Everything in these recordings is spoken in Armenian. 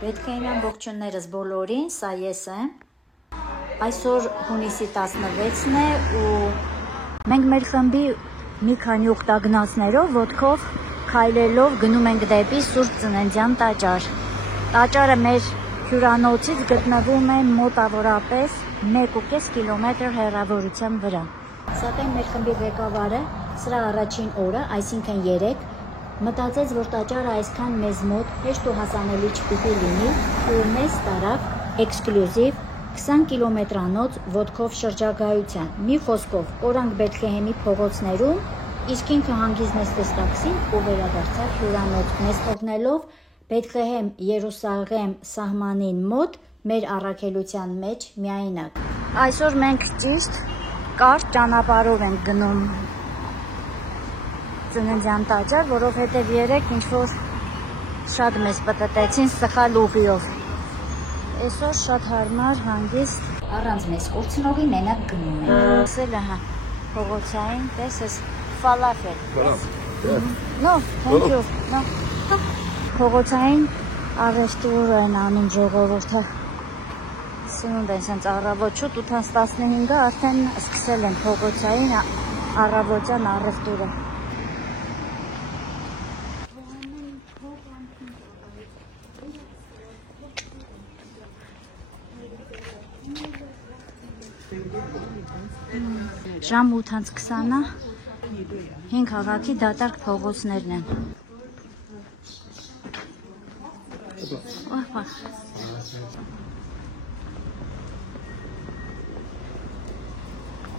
Պետք է իմ ողջուններս բոլորին, սա ես եմ։ Այսօր հունիսի 16-ն է ու մենք մեր խմբի մի քանի ուխտագնացներով ոտքով քայլելով գնում ենք դեպի Սուրբ Ծննդյան տաճար։ Տաճարը մեր հյուրանոցից գտնվում է մոտավորապես 1.5 կիլոմետր հեռավորության վրա։ Սակայն մեր խմբի ղեկավարը սրա առաջին օրը, այսինքն 3, մտածեց, որ տաճարը այսքան մեզ մոտ հեշտ ու հասանելի չպիտի լինի ու մեզ տարավ էքսկլյուզիվ 20 կիլոմետրանոց ոտքով շրջագայության։ Մի խոսքով, կորանք Բեթլեհեմի փողոցներում, իսկ ինքը հանգիստ նստեց տաքսին ու վերադարձավ հյուրանոց, մեզ թողնելով Բեթլեհեմ Երուսաղեմ սահմանին մոտ մեր առաքելության մեջ միայնակ։ Այսօր մենք ճիշտ կարճ ճանապարհով ենք գնում Ծննդյան տաճար, որովհետև 3 ինչ-որ շատ մեզ պտտեցին սխալ ուղիով։ Այսօր շատ հարմար, հանգիստ, առանց մեզ կորցնողի մենակ գնում ենք։ Ասել է, փողոցային, տեսես, ֆալաֆել։ No, thank you. No. Փողոցային արհեստուր են անում ժողովուրդը։ Սնունդ են սենց առավոտ շուտ 8:15-ը արդեն սկսել են փողոցային առավոտյան առևտուրը։ Ժամ 8:20-ը 5 քաղաքի դատարկ փողոցներն են։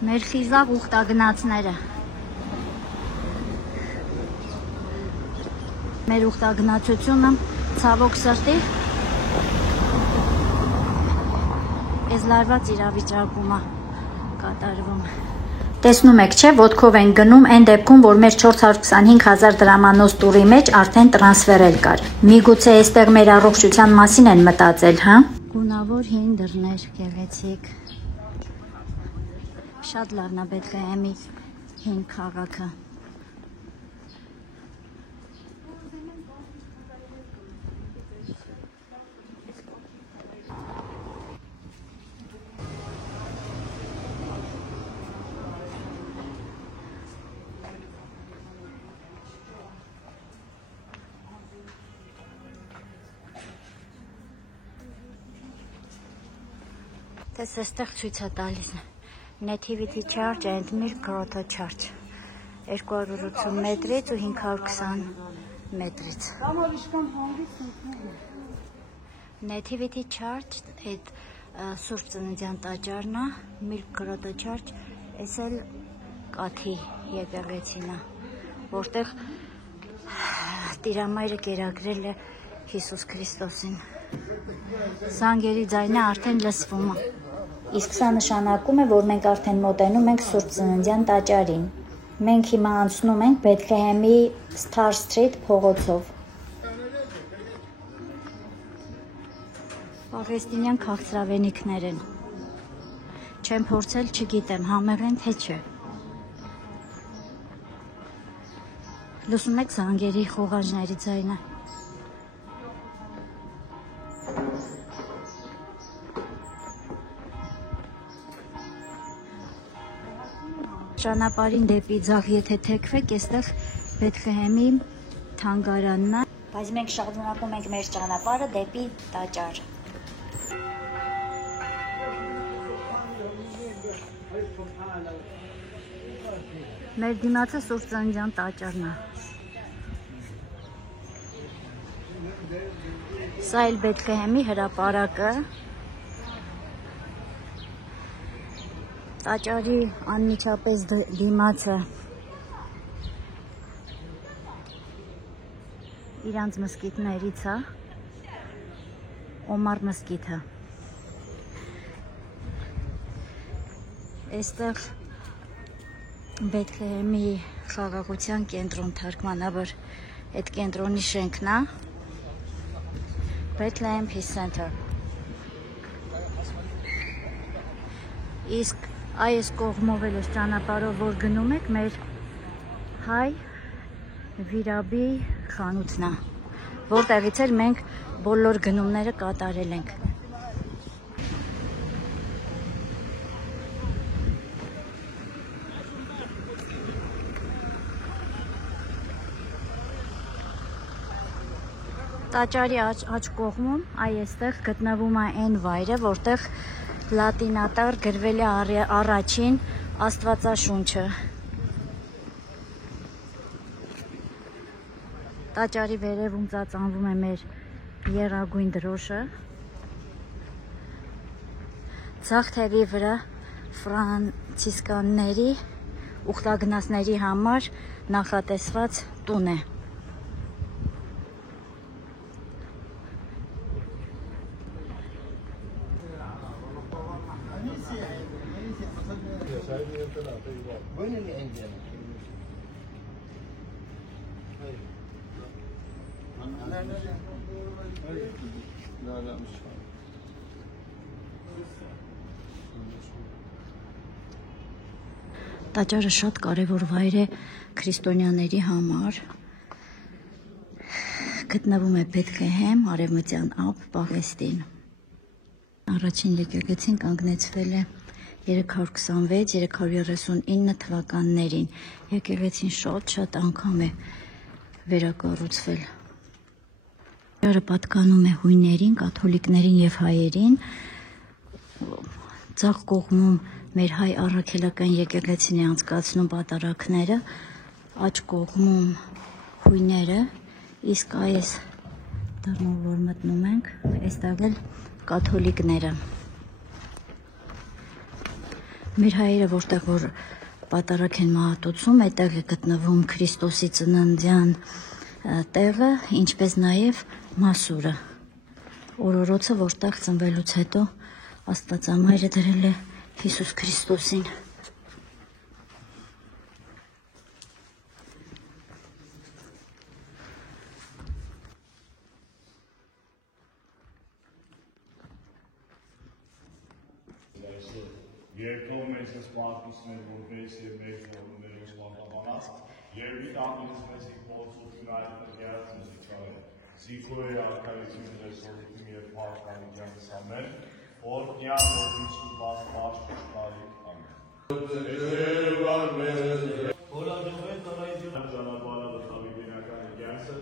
Մեր խիզախ ուխտագնացները։ Մեր ուխտագնացությունը ցավոք սրտի այս լարված իրավիճակում է կատարվում։ Տեսնում եք, չէ, ոտքով են գնում այն դեպքում, որ մեր 425,000 դրամանոց տուրի մեջ արդեն տրանսֆերել կար։ Միգուցե այստեղ մեր առողջության մասին են մտածել, հա։ Գունավոր հին դռներ, գեղեցիկ։ Շատ լավն է Բեթլեհեմի հին քաղաքը։ Տես այստեղ ցույց է տալիս Nativity Church and Milk Grotto Church 280 մետրից ու 520 մետրից։ Nativity Church այդ Սուրբ Ծննդյան տաճարն է, Milk Grotto Church էս էլ կաթի եկեղեցին է, որտեղ Տիրամայրը կերակրել է Հիսուս Քրիստոսին։ Զանգերի ձայնը արդեն լսվում է։ Իսկ սա նշանակում է, որ մենք արդեն մոտենում ենք Սուրբ Ծննդյան տաճարին։ Մենք հիմա անցնում ենք Բեթլեհեմի Star Street փողոցով։ Պաղեստինյան քաղցրավենիքներ են։ Չեմ փորձել, չգիտեմ, համեղ են թե չէ։ Լսում եք զանգերի խողանջների ձայնը։ Ճանապարհին դեպի ձախ եթե թեքվեք, այստեղ Բեթլեհեմի թանգարանն է, բայց մենք շարունակում ենք մեր ճանապարհը դեպի տաճար։ Մեր դիմացը Սուրբ Ծննդյան տաճարն է։ Սա էլ Բեթլեհեմի հրապարակը։ Տաճարի անմիջապես դիմացը իրանց մզկիթներից է, Օմար մզկիթը։ Այստեղ Բեթլեհեմի խաղաղության կենտրոն թարգմանաբար այդ կենտրոնի շենքն է, Bethlehem Peace Center։ Իսկ այս կողմով էլ այս ճանապարհով որ գնում եք, մեր հայ վիրաբի խանութն է, որտեղից էլ մենք բոլոր գնումները կատարել ենք։ Տաճարի աջ կողմում այստեղ գտնվում է այն վայրը, որտեղ լատինատար գրվել է առաջին Աստվածաշունչը։ Տաճարի վերևում ծածանվում է մեր եռագույն դրոշը։ Ձախ թևի վրա ֆրանցիսկանների ուխտագնացների համար նախատեսված տուն է։ Տաճարը շատ կարևոր վայր է քրիստոնյաների համար։ Գտնվում է Բեթլեհեմ, Արևմտյան Ափ, Պաղեստին։ Առաջին եկեղեցին կանգնեցվել է 326-339 թվականներին։ Եկեղեցին շատ անգամ է վերակառուցվել։ Տաճարը պատկանում է հույներին, կաթոլիկներին եւ հայերին։ Ձախ կողմում մեր հայ առաքելական եկեղեցին է անցկացնում պատարագները, աջ կողմում հույները, իսկ այս դռնով որ մտնում ենք, այստեղ էլ կաթոլիկները։ Մեր հայերը որտեղ որ պատարագ են մահատուցում, այդտեղ է գտնվում Քրիստոսի ծննդյան տեղը, ինչպես նաև մասուրը, օրորոցը, որտեղ ծնվելուց հետո Աստվածամայրը դրել է Հիսուս Քրիստոսին։ Երկով մեզ սպարտիսներ, որպես և մեր որումներս մատավանած, երբիտ ամենից մեզիկ փոխություն այդ մտյարած մզիքարը, զիքոր է արկայություն դրեսորդիքում և պարկանիքյանս ամեն, որ կյան որդիչի բաց բաշտ շտարիք ամեն։ Ճանապարհը վտավի բինական եկյանսը,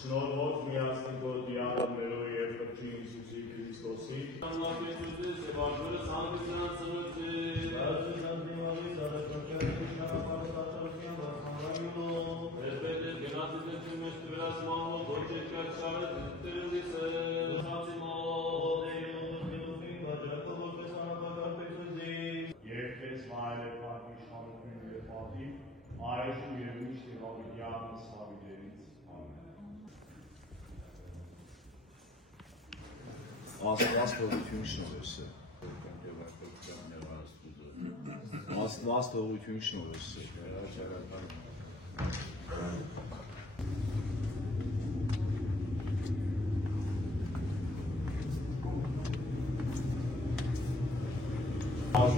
շնորհով միացնի գոր դիալը մերով և կրճի Հիսուսի Քրիստոսի, Աստվածողություն շնորհեսը։ Աստվածողություն շնորհեսը։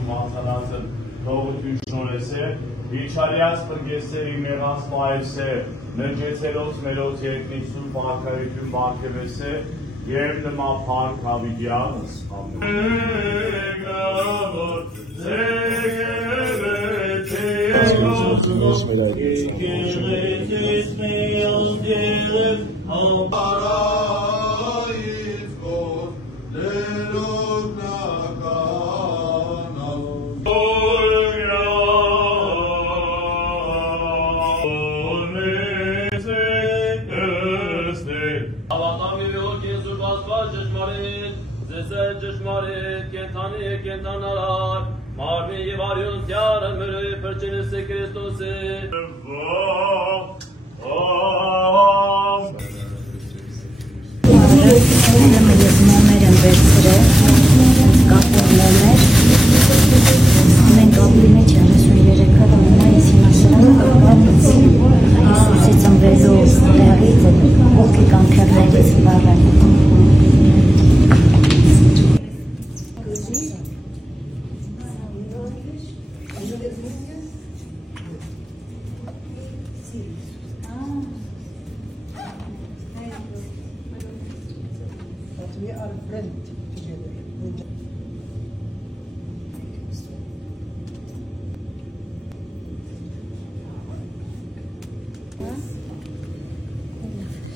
Մազանազը թողություն շնորհեսը, իչարյաց պրգեսերի մեղած պայվսը, նրջեցելով մերոց երկնի սուրբ արկայություն բարգևեսը, Երբ նմա փառք հավիդյանս, ամեն։ Ճշմարիտ կենթանի է կենթանարար, մարմին և արյուն թյարը մրոյի պրճենս է Քրիստոս է։ Մոմեր են վերցրել, կապոր մոմեր, ամեն կապի մեջ 33 մոմը, ես հիմա սրանք կապած Հիսուսի ծնվելու տեղից, ողքի կանքերներից բառը։ We are friends together.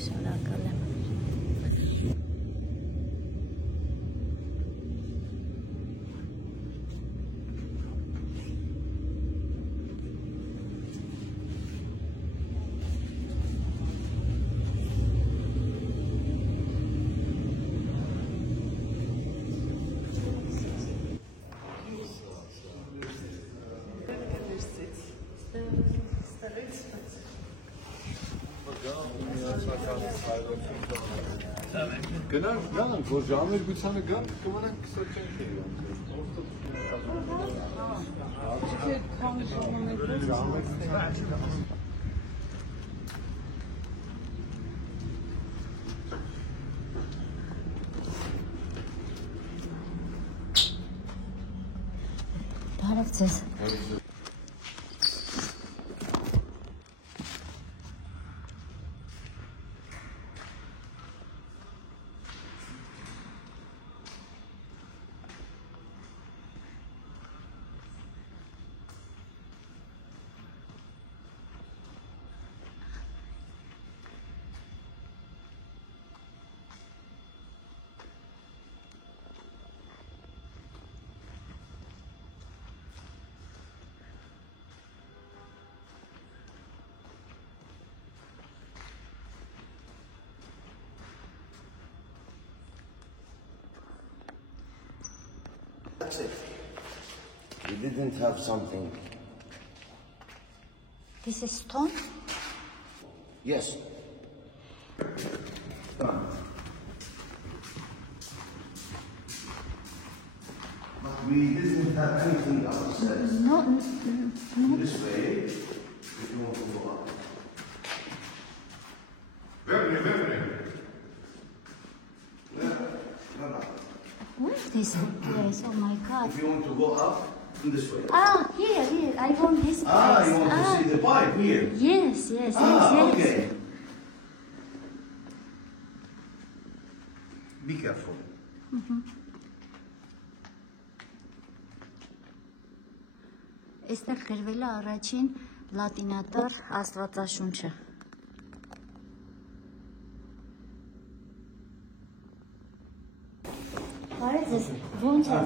Շնորհակալ եմ։ Գնանք, որ ժամերգությանը գանք, կմնանք 25 Բարև ձեզ։ That's it. We didn't have something. This is stone? Yes. Done. But we didn't have anything upstairs. No. This way, we don't go up. Very. No. Where is this place? Oh my God. If you want to go up, this way. Here. I want this place. You want to see the pipe here? Yes. Okay. Be careful. Այստեղ գրվել է առաջին լատինատար աստվածաշունչը։ Բարև ձեզ, ո՞նց է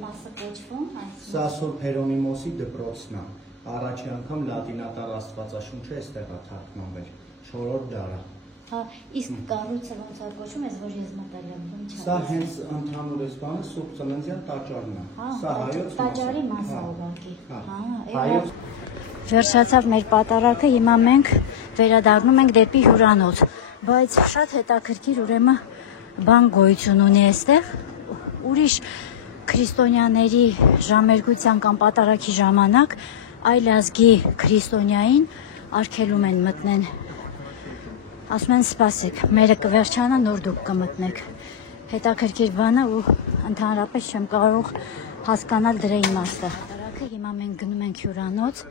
մասը կոչվում այս։ Սա Սուրբ Հերոնիմոսի դպրոցն է։ Առաջի անգամ լատինատար աստվածաշունչը այստեղ է թարգմանվել 4-րդ դարը։ Հա, իսկ կառույցը ո՞նց է կոչվում, ես որ ես մտել եմ, ո՞նց է։ Սա հենց ընդհանուր էսպանը Սուրբ Ծննդյան տաճարն է։ Սա հայոց տաճարի մասը ուղղակի։ Հայոց Վերջացավ մեր պատարակը, հիմա մենք վերադառնում ենք դեպի հյուրանոց, բայց շատ հետաքրքիր ուրեմն բան գոյություն ունի այստեղ, ուրիշ քրիստոնյաների ժամերգության կամ պատարակի ժամանակ այլ ազգի քրիստոնյային արգելում են մտնեն, ասում են սպասեք, մերը կվերջանա, նոր դուք կմտնեք, հետաքրքիր բանը ու ընդհանրապես չեմ կարող հասկանալ դրա իմաստը։ Պատարակը հիմա մենք գնում ենք հյուրանոց,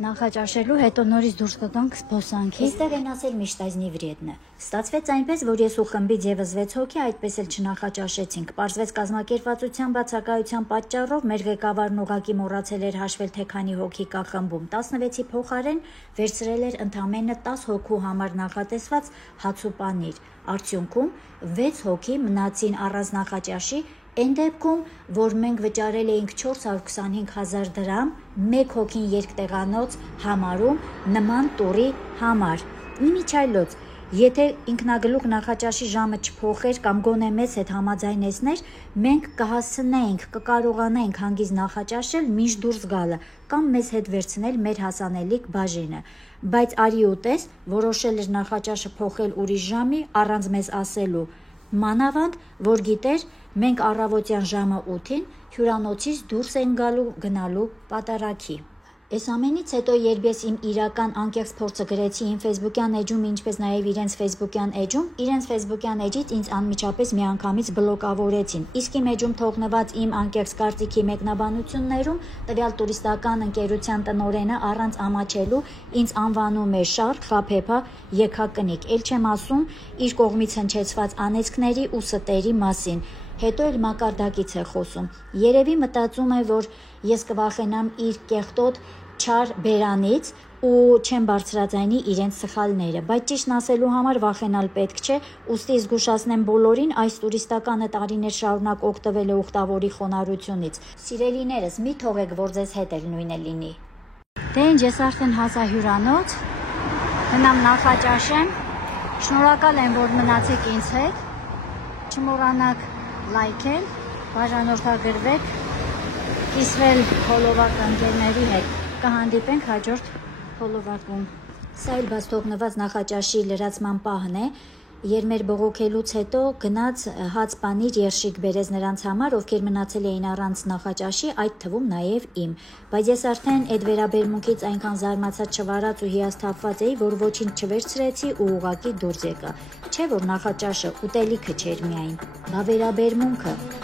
նախաճաշելու, հետո նորից դուրս կգանք զբոսանքի։ Այստեղ են ասել միշտ այզնի վրեդնը։ Ստացվեց այնպես, որ ես ու խմբից եւս 6 հոգի այդպես էլ չնախաճաշեցինք։ Պարզվեց կազմակերպվածության բացակայության պատճառով մեր ղեկավարն ուղղակի մոռացել էր հաշվել, թե քանի հոգի կա խմբում։ 16-ի փոխարեն վերցրել էր ընդամենը 10 հոգու համար նախատեսված հաց ու պանիր։ Արդյունքում 6 հոգի մնացին առանց նախաճաշի։ Այն դեպքում, որ մենք վճարել էինք 425,000 դրամ, 1 հոգին երկտեղանոց համարում նման տուրի համար։ Իմիջայլոց, եթե ինքնագլուխ նախաճաշի ժամը չփոխեր կամ գոնե մեզ հետ համաձայնեցներ, մենք կհասցնեինք, կկարողանայինք հանգիստ նախաճաշել մինչ դուրս գալը կամ մեզ հետ վերցնել մեր հասանելիք բաժինը։ Բայց արի ու տես, որոշել էր նախաճաշը փոխել ուրիշ ժամի առանց մեզ ասելու։ Մանավանդ, որ գիտեր, մենք առավոտյան ժամը 8-ին հյուրանոցից դուրս են գնալու պատարակի։ Այս ամենից հետո, երբ ես իմ իրական անկեղծ փորձը գրեցի իմ Facebook-յան էջում, ինչպես նաև իրենց Facebook-յան էջում, իրենց Facebook-յան էջից ինձ անմիջապես միանգամից բլոկավորեցին։ Իսկ իմ էջում թողնված իմ անկեղծ կարծիքի մեկնաբանություններում տվյալ տուրիստական ընկերության տնօրենը առանց ամաչելու ինձ անվանում է շարք, խաբեբա, եկակնիկ, էլ չեմ ասում իր կողմից հնչեցված անեծքների ու ստերի մասին։ Հետո էլ մակարդակից է խոսում։ Երևի մտածում է, որ ես կվախենամ իր կեղտոտ չար բերանից ու չեմ բարձրաձայնի իրենց սխալները, բայց ճիշտն ասելու համար վախենալ պետք չէ, ուստի զգուշացնեմ բոլորին այս տուրիստականը տարիներ շարունակ օգտվել է ուխտավորի խոնարհությունից։ Սիրելիներս, մի թողեք, որ ձեզ հետ էլ նույնը լինի։ Դե ինչ, ես արդեն հասա հյուրանոց, գնամ նախաճաշեմ, շնորհակալ եմ, որ մնացեք ինձ հետ, չմոռանաք լայքել, բաժանորդագրվեք, կիսվել ֆոլովակ ընկերների հետ, կհանդիպենք հաջորդ ֆոլովակում։ Սա էլ բաց թողնված նախաճաշի լրացման պահն է, երմեր բողոքելուց հետո գնաց հաց պանիր երշիկ բերեց նրանց համար, ովքեր մնացել էին առանց նախաճաշի, այդ թվում նաև իմ, բայց ես արդեն այդ վերաբերմունքից այնքան զարմացած, չվարած ու հիասթափված էի, որ ոչինչ չվերցրեցի ու ուղղակի դուրս եկա, չէ որ նախաճաշը ուտելիքը չէր միայն, բա վերաբերմունքը։